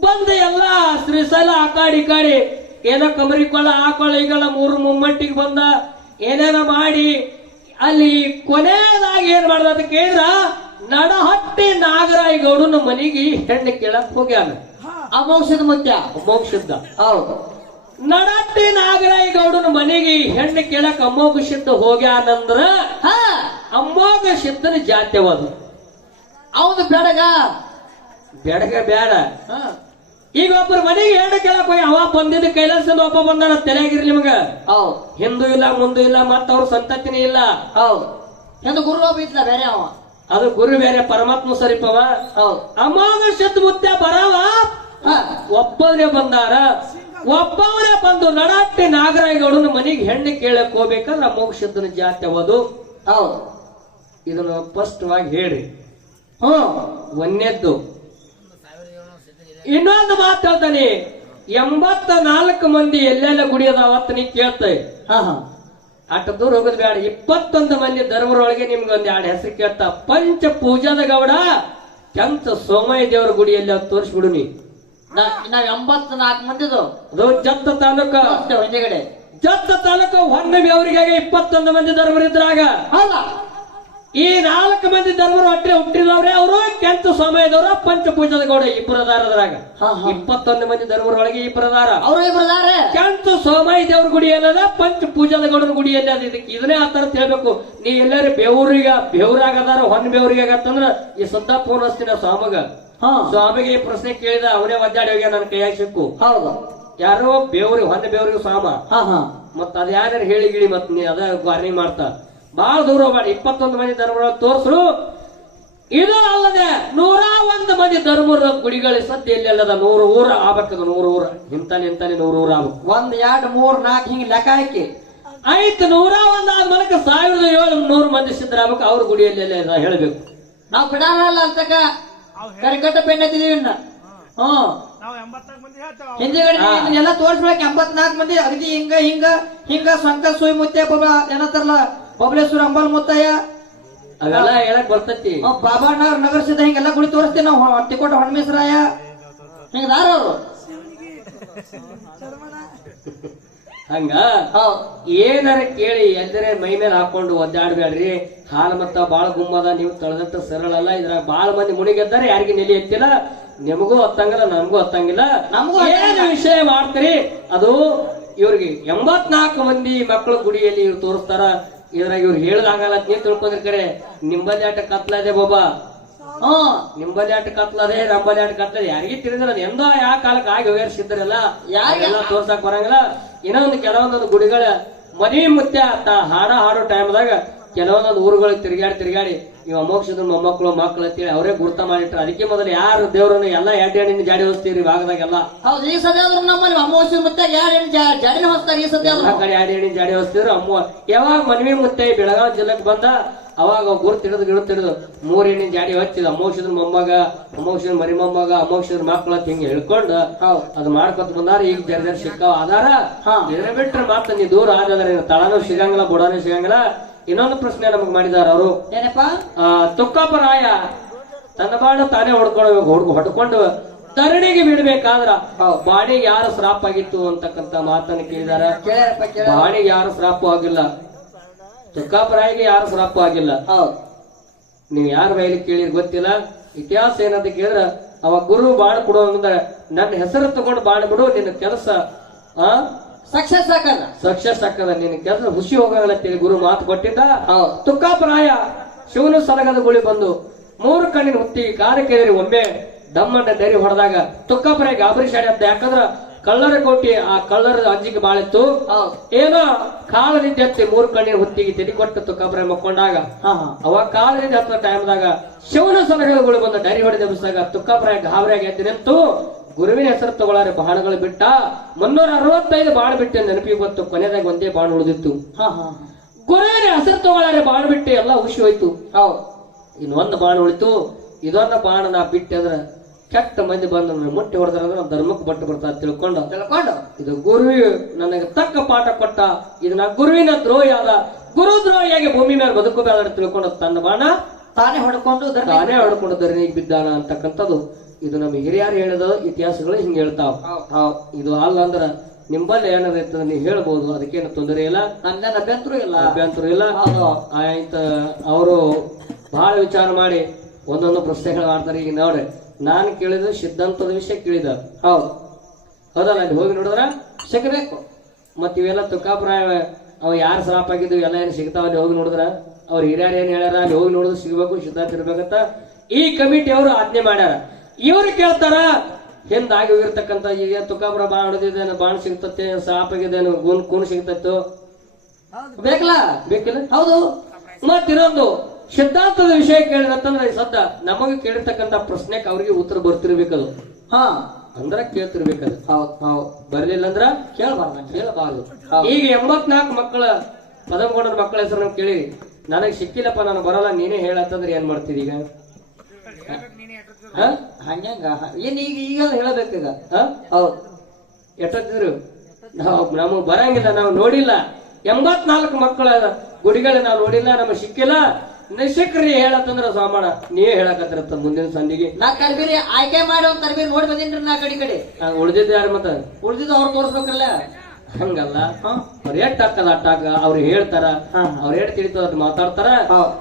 Speaker 1: ಬಂದ ಎಲ್ಲ ಶ್ರೀಶೈಲ ಆ ಕಾಡಿ ಕಾಡಿ. ಏನೋ ಕಮರಿಕೊಳ್ಳ ಆಕೊಳ್ಳ ಈಗಳ ಮೂರು ಮುಮ್ಮಟ್ಟಿಗೆ ಬಂದ. ಏನೇನೋ ಮಾಡಿ ಅಲ್ಲಿ ಕೊನೆಯದಾಗಿ ಏನ್ ಮಾಡ್ದ ಅಂತ ಕೇಳಿದ್ರ? ನಡಹಟ್ಟಿ ನಾಗರಾಯ ಗೌಡನ ಮನೆಗೆ ಹೆಣ್ಣು ಕೇಳಕ್ ಹೋಗ್ಯಾನ.
Speaker 3: ಅಮೋಕ್ಷದ ಮಧ್ಯ.
Speaker 1: ಅಮೋಕ್ಷದ.
Speaker 3: ಹೌದು.
Speaker 1: ನಡಟ್ಟಿ ನಾಗರಾಯ ಗೌಡನ ಮನೆಗೆ ಹೆಣ್ಣು ಕೇಳಕ್ ಅಮೋಘ ಸಿದ್ಧ ಹೋಗ್ಯಾನಂದ್ರ
Speaker 3: ಹಾ.
Speaker 1: ಅಮೋಘ ಸಿದ್ಧನ ಜಾತ್ಯವದು.
Speaker 3: ಅವನು ಬೇಡಗ.
Speaker 1: ಬೆಡಗ ಬೇಡ.
Speaker 3: ಹಾ.
Speaker 1: ಈಗ ಒಬ್ಬರು ಮನೆಗೆ ಎರಡು ಕೇಳಕ್ ಹೋಗಿ ಅವ ಬಂದಿದ್ದ ಕೈಲಾಸ ಒಬ್ಬ ಬಂದಾನ ತಲೆಯಾಗಿರ್ಲಿ ನಿಮಗ?
Speaker 3: ಹೌದು.
Speaker 1: ಹಿಂದೂ ಇಲ್ಲ ಮುಂದೂ ಇಲ್ಲ ಮತ್ತ ಅವ್ರ ಸಂತತಿನೇ ಇಲ್ಲ.
Speaker 3: ಹೌದು. ಎಂದು ಗುರು ಒಬ್ಬ ಇದ್ಲ ಬೇರೆ ಅವ.
Speaker 1: ಅದು ಗುರು ಬೇರೆ ಪರಮಾತ್ಮ ಸರಿಪವ
Speaker 3: ಹೌದು.
Speaker 1: ಅಮೋಘ ಶತ್ ಮುತ್ಯ ಬರವ. ಒಬ್ಬನೇ ಬಂದಾರ. ಒಬ್ಬವನೇ ಬಂದು ನಡಾಟ್ಟಿ ನಾಗರಾಯಗೌಡನ ಮನೆಗೆ ಹೆಣ್ಣು ಕೇಳಕ್ ಹೋಗ್ಬೇಕಾದ್ರೆ ಅಮೋಘ ಶಬ್ದನ ಜಾತಿ ಅವದು
Speaker 3: ಹೌದು.
Speaker 1: ಇದನ್ನ ಸ್ಪಷ್ಟವಾಗಿ ಹೇಳಿ
Speaker 3: ಹ್ಮ್.
Speaker 1: ಒಂದನೇದ್ದು ಇನ್ನೊಂದು ಮಾತು ಹೇಳ್ತಾನೆ. ಎಂಬತ್ತ ನಾಲ್ಕು ಮಂದಿ ಎಲ್ಲೆಲ್ಲ ಗುಡಿ ಅದಾವತ್ತ ನೀ ಕೇಳ್ತೇ.
Speaker 3: ಹಾ ಹಾ.
Speaker 1: ಅಷ್ಟು ದೂರ ಹೋಗೋದು ಬೇಡ. ಇಪ್ಪತ್ತೊಂದು ಮಂದಿ ಧರ್ಮರೊಳಗೆ ನಿಮ್ಗೆ ಒಂದ್ ಎರಡು ಹೆಸರು ಕೇಳ್ತಾ. ಪಂಚ ಪೂಜಾದ ಗೌಡ ಕೆಂಚ ಸೋಮಯ್ಯ ದೇವರ ಗುಡಿಯಲ್ಲಿ ಅವ್ರು ತೋರಿಸ್ಬಿಡು ನೀ.
Speaker 3: ನಾವ್ ಎಂಬತ್ ನಾಲ್ಕು ಮಂದಿದು.
Speaker 1: ಅದು ಜತ್ತ ತಾಲೂಕ.
Speaker 3: ಹಿಂದೆಗಡೆ.
Speaker 1: ಜತ್ತ ತಾಲೂಕು ಹೊನ್ನಮಿ ಅವರಿಗೆ ಇಪ್ಪತ್ತೊಂದು ಮಂದಿ ಧರ್ಮರಿದ್ರಾಗ.
Speaker 3: ಹೌದಾ?
Speaker 1: ಈ ನಾಲ್ಕು ಮಂದಿ ಧರ್ಮರು ಒಟ್ಟರೆ ಹುಟ್ಟಿದವ್ರೆ ಅವರು ಕೆಂತ ಸಮಯದವರ ಪಂಚಪೂಜದ ಗೌಡ ಇಬ್ಬರದಾರದ್ರಾಗ ಇಪ್ಪತ್ತೊಂದು ಮಂದಿ ಧರ್ಮರೊಳಗೆ ಇಬ್ಬರದಾರ
Speaker 3: ಅವ್ರು ಅವರು
Speaker 1: ಕೆಂತ ಸೋಮಯ್ಯ ದೇವ್ರ ಗುಡಿ ಎಲ್ಲದ ಪಂಚ ಪೂಜಾದ ಗೌಡನ ಗುಡಿ ಎಲ್ಲ ಅದ ಇದಕ್ಕೆ ಇದನ್ನೇ ಆತರ ಹೇಳ್ಬೇಕು ನೀ ಎಲ್ಲಾರು ಬೆವ್ರಿಗ ಬೆವ್ರಾಗ ಅದಾರ ಹೊನ್ನ ಬೆವ್ರಿಗೆ ಆಗತ್ತಂದ್ರ ಈ ಸದ್ದ ಫೋನ್ ಹಚ್ತೀನಿ ಸ್ವಾಮಗ.
Speaker 3: ಹಾ.
Speaker 1: ಸ್ವಾಮಿಗೆ ಈ ಪ್ರಶ್ನೆ ಕೇಳಿದ ಅವನೇ ಒದ್ದಾಡಿ ಹೋಗ್ಯ ನನ್ನ ಕೈಯಾಗ ಸಿಕ್ಕು.
Speaker 3: ಹೌದು.
Speaker 1: ಯಾರೋ ಬೇವ್ರಿ ಹೊನ್ನ ಬೇವ್ರಿಗೆ ಸ್ವಾಮ ಮತ್ತ ಅದ ಯಾರ್ಯಾರು ಹೇಳಿ ಗಿಳಿ ಮತ್ ನೀ ಅದ ವಾರ್ನಿಂಗ್ ಮಾಡ್ತಾ. ಬಾಳ ದೂರ ಮಾಡಿ ಇಪ್ಪತ್ತೊಂದು ಮಂದಿ ಧರ್ಮಗಳ ತೋರ್ಸ್ರು. ಇದು ಅಲ್ಲದೆ ನೂರ ಒಂದು ಮಂದಿ ಧರ್ಮರ ಗುಡಿಗಳ ಸದ್ಯ ಎಲ್ಲೆಲ್ಲದ ನೂರು ಊರ ಆಗ್ಬೇಕದ ನೂರು ಊರ. ಇಂತಾನೆ ಇಂತಾನೆ ನೂರು ಊರ ಆಗ್ಬೇಕು.
Speaker 3: ಒಂದ್ ಎರಡ್ ಮೂರ್ ನಾಲ್ಕು ಹಿಂಗ್ ಲೆಕ್ಕ ಹಾಕಿ.
Speaker 1: ಆಯ್ತು ನೂರ ಒಂದ್ ಆದ ಮೂಲಕ ಸಾವಿರದ ಏಳು ನೂರು ಮಂದಿ ಸಿದ್ದರಾಮಕ್ಕೆ ಅವ್ರ ಗುಡಿಯಲ್ಲಿ ಎಲ್ಲ ಹೇಳಬೇಕು.
Speaker 3: ನಾವು ಬಿಡಲ್ಲ ಅಂತಕ ಕರಿಕಟ್ಟ ಪೆಣ್ ಹತ್ತಿದೀವಿ ಇನ್ನ. ಹ್ಮ್. ಹಿಂದಿಗಡೆ. ಎಲ್ಲ ತೋರ್ಸ್ಬೇಕು. ಎಂಬತ್ನಾಲ್ಕು ಮಂದಿ ಅಗದಿ ಹಿಂಗ ಹಿಂಗ ಹಿಂಗ ಸಂಕ ಸುಯ್ ಮುತ್ತೆ ಬಾಬಾ ಏನಂತಾರಲ್ಲ ಬಬಲೇಶ್ವರ ಅಂಬಲ್ ಮುತ್ತಯ್ಯ.
Speaker 1: ಅವೆಲ್ಲ ಹೇಳಕ್ ಬರ್ತೈತಿ.
Speaker 3: ಬಾಬಾನಗರ್ ನಗರಸಿದ ಹಿಂಗೆಲ್ಲ ಗುಡಿ ತೋರಿಸ್ತೀವಿ ನಾವು. ಹಟ್ಟಿಕೊಟ್ಟ ಹಣ್ಮಿಸ್ರಾಯ. ಹಿಂಗದಾರ ಅವರು.
Speaker 1: ಹಂಗ? ಏನಾರ ಕೇಳಿ ಎಲ್ಲರೇ ಮೈ ಮೇಲೆ ಹಾಕೊಂಡು ಒದ್ದಾಡ್ಬೇಡ್ರಿ. ಹಾಲು ಮತ್ತ ಬಾಳ ಗುಮ್ಮದ ನೀವು ತಳೆದಂತ ಸರಳಲ್ಲ ಇದ್ರ ಬಾಳ ಮಂದಿ ಮುಣಿಗೆದ್ದಾರೆ. ಯಾರಿಗೆ ನೆಲೆ ಎತ್ತಿಲ್ಲ? ನಿಮಗೂ ಹತ್ತಂಗಿಲ್ಲ ನಮಗೂ ಹತ್ತಂಗಿಲ್ಲ
Speaker 3: ನಮಗೂ
Speaker 1: ಏನು ವಿಷಯ ಮಾಡ್ತೀರಿ? ಅದು ಇವ್ರಿಗೆ ಎಂಬತ್ನಾಲ್ಕು ಮಂದಿ ಮಕ್ಕಳು ಗುಡಿಯಲ್ಲಿ ಇವ್ರು ತೋರಿಸ್ತಾರ. ಇದ್ರಾಗ ಇವ್ರು ಹೇಳದಾಗಲ್ಲ ಅಂತ ಏನ್ ತಿಳ್ಕೊಂಡ್ರಿ ಕರೆ ನಿಂಬಲ್ಲಿ ಆಟ ಕತ್ಲದೆ ಬಾಬಾ.
Speaker 3: ಹಾ
Speaker 1: ನಿಂಬಲ್ಲಿ ಆಟ ಕತ್ಲದೆ ನಂಬಲ್ಲಿ ಆಟ ಕತ್ಲದೆ. ಯಾರಿಗೆ ತಿಳಿದ್ರ ಎಂದೋ ಯಾವ ಕಾಲಕ್ಕೆ ಆಗಿ ವಿವರಿಸಿದ್ರಲ್ಲ ಯಾರಿಗೆಲ್ಲ ತೋರ್ಸಕ್ ಬರಂಗಿಲ್ಲ. ಇನ್ನೊಂದು ಕೆಲವೊಂದೊಂದು ಗುಡಿಗಳ ಮನೆ ಮುತ್ಯ ತ ಹಾಡ ಹಾಡೋ ಟೈಮ್ದಾಗ ಕೆಲವೊಂದೊಂದು ಊರುಗಳಿಗೆ ತಿರುಗಾಡಿ ತಿರುಗಾಡಿ ಇವ ಮೋಕ್ಷದ ಮೊಮ್ಮಕ್ಕಳು ಮಕ್ಕಳು ಅಂತೇಳಿ ಅವರೇ ಗುರ್ತ ಮಾಡಿಟ್ರು. ಅದಕ್ಕೆ ಮೊದಲು ಯಾರು ದೇವರನ್ನ ಎಲ್ಲ ಎಡ್ ಎಣ್ಣಿನ ಜಾಡಿ ಹೊಸ್ತೀರಿ ಭಾಗದಾಗೆಲ್ಲ
Speaker 3: ಹೌದು ಈ ಸದ್ಯ ನಮ್ಮ ನಮ್ಮಲ್ಲಿ ಅಮಾವಾಸ್ಯ ಮತ್ತೆ ಎರಡು ಜಾಡಿನ ಹೊಸ್ತಾರೆ ಈ ಸದ್ಯ ಆ
Speaker 1: ಕಡೆ ಎರಡು ಎಣ್ಣಿನ ಜಾಡಿ ಹೊಸ್ತಿದ್ರು ಅಮ್ಮ ಯಾವಾಗ ಮನವಿ ಮುತ್ತೆ ಬೆಳಗಾವಿ ಜಿಲ್ಲೆಗೆ ಬಂದ ಅವಾಗ ಗುರ್ತ ಹಿಡಿದು ಗಿಡತ್ ಹಿಡಿದು ಮೂರ್ ಎಣ್ಣಿನ ಜಾಡಿ ಹಚ್ಚಿದ. ಅಮೋಕ್ಷದ ಮೊಮ್ಮಗ ಅಮೋಕ್ಷದ ಮರಿ ಮೊಮ್ಮಗ ಅಮೋಕ್ಷದ ಮಕ್ಕಳ ಹಿಂಗೆ ಹೇಳ್ಕೊಂಡು
Speaker 3: ಹೌದು.
Speaker 1: ಅದು ಮಾಡ್ಕೊತ ಬಂದಾರ. ಈಗ ಜರ ಜರ ಸಿಕ್ಕಾವ. ಇದ್ರ ಬಿಟ್ರೆ ಮತ್ತೆ ನೀ ದೂರ ಆದ್ರೆ ತಳನೂ ಸಿಗಂಗಿಲ್ಲ ಬುಡನೂ ಸಿಗಂಗಿಲ್ಲ. ಇನ್ನೊಂದು ಪ್ರಶ್ನೆ ನಮಗ್ ಮಾಡಿದಾರ ಅವರು.
Speaker 3: ಏನಪ್ಪ?
Speaker 1: ತುಕ್ಕಪ್ಪರಾಯ ತನ್ನ ಬಾಳ ತಾನೇ ಹೊಡ್ಕೊಂಡು ಹೊಡ್ಕೊ ಹೊಡ್ಕೊಂಡು ತರಣಿಗೆ ಬಿಡ್ಬೇಕಾದ್ರ. ಬಾಡಿಗೆ ಯಾರು ಸ್ರಾಪ್ ಆಗಿತ್ತು ಅಂತಕ್ಕಂತ ಮಾತನ್ನು ಕೇಳಿದಾರ? ಬಾಡಿಗೆ ಯಾರು ಸ್ರಾಪ್ ಆಗಿಲ್ಲ? ತುಕ್ಕಾಪರಾಯಿಗೆ ಯಾರು ಸ್ರಾಪ್ ಆಗಿಲ್ಲ? ನೀವು ಯಾರ ಬೈಲಿ ಕೇಳಿ ಗೊತ್ತಿಲ್ಲ? ಇತಿಹಾಸ ಏನಂತ ಕೇಳಿದ್ರ ಅವ ಗುರು ಬಾಳ್ ಕೊಡು ಅಂದ್ರೆ ನನ್ನ ಹೆಸರು ತಗೊಂಡು ಬಾಳ್ ಬಿಡು ನಿನ್ನ ಕೆಲಸ ಆ?
Speaker 3: ಸಕ್ಸಸ್ ಆಗಲ್ಲ.
Speaker 1: ಸಕ್ಸಸ್ ಆಗಲ್ಲ ನಿನ್ನ ಕೆಲಸ ಹುಸಿ ಹೋಗಲ್ಲ ಅಂತೇಳಿ ಗುರು ಮಾತು ಕೊಟ್ಟಿದ್ದ. ತುಕ್ಕಾಪರಾಯ ಶಿವನು ಸಲಗದ ಗುಳಿ ಬಂದು ಮೂರು ಕಣ್ಣಿನ ಹುತ್ತಿ ಕೇಳಿ ಒಮ್ಮೆ ದಮ್ಮಂಡ ಡೈರಿ ಹೊಡೆದಾಗ ತುಕ್ಕಾಪರಾಯ ಗಾಬರಿ ಶಾಡಿ ಅಂತ ಯಾಕಂದ್ರ ಕಳ್ಳರ ಕೋಟಿ ಆ ಕಳ್ಳರ ಅಂಜಿಕೆ ಬಾಳಿತ್ತು. ಏನೋ ಕಾಲದಿಂದ ಎತ್ತಿ ಮೂರು ಕಣ್ಣಿನ ಹುತ್ತಿಗೆ ತೆಡಿ ಕೊಟ್ಟ ತುಕ್ಕಾಪ್ರಾಯ ಮಕ್ಕೊಂಡಾಗ ಅವಾಗ ಕಾಲದಿಂದ ಹತ್ತ ಟೈಮ್ದಾಗ ಶಿವನ ಸಲಹೆಗಳು ಬಂದು ಡೈರಿ ಹೊಡೆದ ಬಿಸಾಗ ತುಕ್ಕಾಪುರ ಗಾಬರಿಯಾಗಿ ಎದ್ದು ನಿಂತು ಗುರುವಿನ ಹೆಸರು ತಗೊಳ್ಳಾರೆ ಬಾಣಗಳು ಬಿಟ್ಟ ಮುನ್ನೂರ ಅರವತ್ತೈದು ಬಾಣ ಬಿಟ್ಟೆ ನೆನಪಿಗೆ ಬಂತು. ಕೊನೆದಾಗ ಒಂದೇ ಬಾಣ ಉಳಿದಿತ್ತು.
Speaker 3: ಹಾ ಹಾ.
Speaker 1: ಗುರುವಿನ ಹೆಸರು ತಗೊಳ್ಳಾರೆ ಬಾಣ ಬಿಟ್ಟೆ ಎಲ್ಲ ಹುಷಿ ಹೋಯ್ತು.
Speaker 3: ಹೌದು.
Speaker 1: ಇನ್ನೊಂದು ಬಾಣ ಉಳಿತು. ಇದೊಂದು ಬಾಣ ನಾ ಬಿಟ್ಟೆ ಅಂದ್ರ ಕೆಟ್ಟ ಮಂದಿ ಬಂದ ಮುಟ್ಟಿ ಹೊಡೆದ್ರ ಧರ್ಮಕ್ಕೆ ಬಟ್ಟು ಬರ್ತಾ ತಿಳ್ಕೊಂಡು.
Speaker 3: ತಿಳ್ಕೊಂಡು.
Speaker 1: ಇದು ಗುರುವಿ ನನಗೆ ತಕ್ಕ ಪಾಠ ಕೊಟ್ಟ. ಇದು ನಾ ಗುರುವಿನ ದ್ರೋಹಿ ಆದ. ಗುರು ದ್ರೋಹಿಯಾಗಿ ಭೂಮಿ ಮೇಲೆ ಬದುಕಬೇಡ ತಿಳ್ಕೊಂಡು ತನ್ನ ಬಾಣ
Speaker 3: ತಾನೇ ಹೊಡ್ಕೊಂಡು
Speaker 1: ತಾನೇ ಹೊಡ್ಕೊಂಡು ಧರಣಿಗೆ ಬಿದ್ದಾನ ಅಂತಕ್ಕಂಥದ್ದು. ಇದು ನಮ್ಮ ಹಿರಿಯರು ಹೇಳಿದ ಇತಿಹಾಸಗಳು ಹಿಂಗೆ ಹೇಳ್ತಾವ. ಇದು ಅಲ್ಲ ಅಂದ್ರ ನಿಂಬಲ್ಲಿ ಏನಾರ ಇರ್ತದ ನೀವು ಹೇಳ್ಬೋದು ಅದಕ್ಕೇನು ತೊಂದರೆ ಇಲ್ಲ.
Speaker 3: ಅಭ್ಯಂತರ ಇಲ್ಲ.
Speaker 1: ಅಭ್ಯಂತರ ಇಲ್ಲ. ಆಯ್ತ ಅವರು ಬಹಳ ವಿಚಾರ ಮಾಡಿ ಒಂದೊಂದು ಪ್ರಶ್ನೆಗಳು ಮಾಡ್ತಾರೆ. ಈಗ ನೋಡ್ರಿ ನಾನು ಕೇಳಿದ ಸಿದ್ಧಾಂತದ ವಿಷಯ ಕೇಳಿದ.
Speaker 3: ಹೌದು.
Speaker 1: ಹೌದಲ್ಲ ಅಲ್ಲಿ ಹೋಗಿ ನೋಡಿದ್ರ
Speaker 3: ಸಿಗಬೇಕು.
Speaker 1: ಮತ್ ಇವೆಲ್ಲ ತುಕಾಪ್ರಾಯ ಅವ ಯಾರು ಶ್ರಾಪ್ ಆಗಿದ್ದು ಎಲ್ಲ ಏನು ಸಿಗ್ತಾವ ಅಲ್ಲಿ ಹೋಗಿ ನೋಡಿದ್ರ? ಅವ್ರ ಹಿರಿಯರು ಏನ್ ಹೇಳ್ಯಾರ? ಅಲ್ಲಿ ಹೋಗಿ ನೋಡಿದ್ರೆ ಸಿಗ್ಬೇಕು ಸಿದ್ಧಾಂತ ಇರ್ಬೇಕಂತ ಈ ಕಮಿಟಿ ಅವರು ಆಜ್ಞೆ ಮಾಡ್ಯಾರ. ಇವ್ರು ಕೇಳ್ತಾರ ಹಿಂದಾಗಿ ಹೋಗಿರ್ತಕ್ಕಂಥ ಈಗ ತುಕಾಬ್ರ ಬಾಣ ಹೊಡೆದಿದ್ದೇನು ಬಾಣ ಸಿಗ್ತತೆ ಸಾಪಾಗಿದ್ದೇನು ಗುನ್ ಕೂನ್ ಸಿಗ್ತತ್ತು
Speaker 3: ಬೇಕಲ್ಲ?
Speaker 1: ಬೇಕಿಲ್ಲ?
Speaker 3: ಹೌದು.
Speaker 1: ಮತ್ತಿನ್ನೊಂದು ಸಿದ್ಧಾಂತದ ವಿಷಯ ಕೇಳಿದಂತಂದ್ರೆ ಸದ್ದ ನಮಗೆ ಕೇಳಿರ್ತಕ್ಕಂಥ ಪ್ರಶ್ನೆಗೆ ಅವ್ರಿಗೆ ಉತ್ತರ ಬರ್ತಿರ್ಬೇಕದು.
Speaker 3: ಹಾ.
Speaker 1: ಅಂದ್ರ ಕೇಳ್ತಿರ್ಬೇಕದು.
Speaker 3: ಹೌದ್ ಹೌದ್.
Speaker 1: ಬರ್ಲಿಲ್ಲ ಅಂದ್ರ
Speaker 3: ಕೇಳಬಾರ್ದು
Speaker 1: ಕೇಳಬಾರದು. ಈಗ ಎಂಬತ್ನಾಲ್ಕು ಮಕ್ಕಳ ಪದಮಗೊಂಡ ಮಕ್ಕಳ ಹೆಸರನ್ನು ಕೇಳಿ ನನಗೆ ಸಿಕ್ಕಿಲ್ಲಪ್ಪ ನಾನು ಬರಲ್ಲ ನೀನೇ ಹೇಳತ್ತಂದ್ರೆ ಏನ್ ಮಾಡ್ತೀರಿ ಈಗ?
Speaker 3: ಹಂಗ್ಯಾಂಗ ಏನ್ ಈಗ ಈಗ? ಹೇಳಬೇಕೀಗ? ಹೌದ್.
Speaker 1: ನಾವು ನಮಗ್ ಬರಂಗಿಲ್ಲ. ನಾವು ನೋಡಿಲ್ಲ. ಎಂಬತ್ನಾಲ್ಕು ಮಕ್ಕಳ ಗುಡಿಗಳ ನಾವು ನೋಡಿಲ್ಲ. ನಮಗ್ ಸಿಕ್ಕಿಲ್ಲ. ನಿಶಕ್ರಿ ಹೇಳತ್ತಂದ್ರ ಸಾಮಾನ. ನೀವೇ ಹೇಳಕತ್ತಿರತ್ತ ಮುಂದಿನ ಸಂಧಿಗೆ
Speaker 3: ನಾ ಕರ್ಬೀರಿ ಆಯ್ಕೆ ಮಾಡಿ ಒಂದ್ ತರಬೇರಿ ನೋಡಿ ಬಂದಿನ್ರಿ ನಾ ಕಡೆ ಕಡೆ.
Speaker 1: ಉಳಿದಿದ್ದು ಯಾರು ಮತ್ತ?
Speaker 3: ಉಳ್ದಿದ್ದು ಅವ್ರು ತೋರ್ಸ್ಬೇಕಲ್ಲ.
Speaker 1: ಹಂಗಲ್ಲ. ಅವ್ರು ಎಟ್ ಹಾಕದ ಅಟ್ಟಾಗ? ಅವ್ರು ಹೇಳ್ತಾರ. ಅವ್ರ ಎಟ್ ತಿಳಿತದ ಅಟ್ ಮಾತಾಡ್ತಾರ.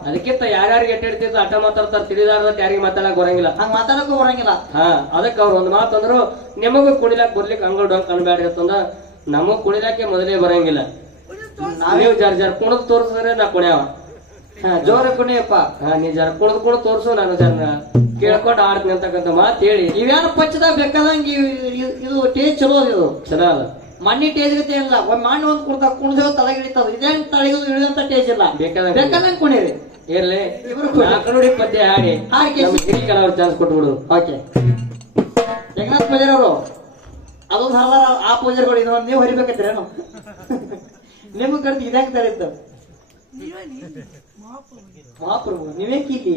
Speaker 1: ಅದಕ್ಕಿಂತ ಯಾರ್ಯಾರಿಗೆ ಎಟ್ ಹಿಡ್ತಿದ್ದ ಅಟ್ಟ ಮಾತಾಡ್ತಾರ ತಿಳಿದಾರ್ದ ಯಾರಿಗೆ ಮಾತಾಡಕ್ ಬರಂಗಿಲ್ಲ.
Speaker 3: ಹಂಗ ಮಾತಾಡಕ್ ಬರಂಗಿಲ್ಲ.
Speaker 1: ಹಾ ಅದಕ್ಕೆ ಅವ್ರ ಒಂದ್ ಮಾತಂದ್ರು ನಿಮಗೂ ಕುಣಿಲಾಕ್ ಬರ್ಲಿಕ್ಕೆ ಅಂಗಲ್ ಡೊಂಕ್ ಅನ್ಬೇಡ್ರಿ ಅಂತಂದ ನಮಗ್ ಕುಣಿಲಾಕೆ ಮೊದಲೇ ಬರಂಗಿಲ್ಲ. ನೀವ್ ಜರ್ ಜರ್ ಕುಣದ್ ತೋರ್ಸಿದ್ರೆ ನಾ ಕುಣ್ಯಾವ.
Speaker 3: ಹಾ, ಜೋರ ಕುಣಿಯಪ್ಪ.
Speaker 1: ಹಾ ನೀ ಜರ ಕುಣದ್ ಕುಣದ್ ತೋರ್ಸು ನಾನು ಜನ ಕೇಳ್ಕೊಂಡು ಆಡ್ತೀನಿ ಅಂತಕ್ಕಂಥ ಮಾತು ಹೇಳಿ.
Speaker 3: ಪಚ್ಚದ ಪಚ್ಚದಾಗ ಬೇಕಾದಂಗ ಇದು ಟೇಸ್ಟ್ ಚಲೋ ಅದ ಇದು.
Speaker 1: ಚಲೋ ಅದ.
Speaker 3: ಮಣ್ಣಿ ಟೇಜ್ ಗತಿ ಇಲ್ಲ ಒಂದ್ ಮಣ್ಣು ಒಂದ್ ಕುಡ್ದ ಕುಣಿದೇವ್ ತಲೆಗೆ ಹಿಡಿತದ. ಇದೇನ್ ತಲೆಗೆ ಇಳಿದಂತ ಟೇಜ್ ಇಲ್ಲ ಬೇಕಾದ್ರೆ ಕುಣಿರಿ
Speaker 1: ಇರ್ಲಿ. ಕನ್ನಡಿ ಪದ್ಯ ಹಾಡಿ. ಹಾಕಿ ಕೆಲವರು ಚಾನ್ಸ್ ಕೊಟ್ಬಿಡು
Speaker 3: ಓಕೆ. ಜಗನ್ನಾಥ್ ಪೂಜಾರಿ ಅವರು. ಅದೊಂದು ಆ ಪೂಜಾರಿಗಳು ಇದನ್ನ ನೀವು ಹರಿಬೇಕಂತೀರೇನು [laughs] ನಿಮ್ಗೆ ಕಡ್ದು ಇದ್ಯಾಂಗ ತರಿದ್ದು ಮಹಾಪ್ರಭು. ನೀವೇ ಕೀಲಿ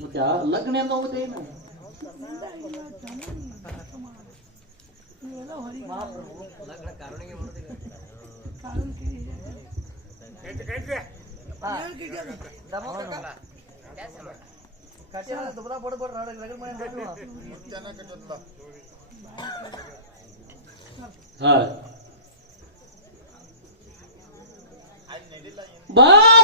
Speaker 3: ಮತ್ತೆ ಆ ಲಗ್ನ ಅಂತ ಹೋಗುತ್ತೆ ಏನು
Speaker 1: ಹಾ ಬಾರ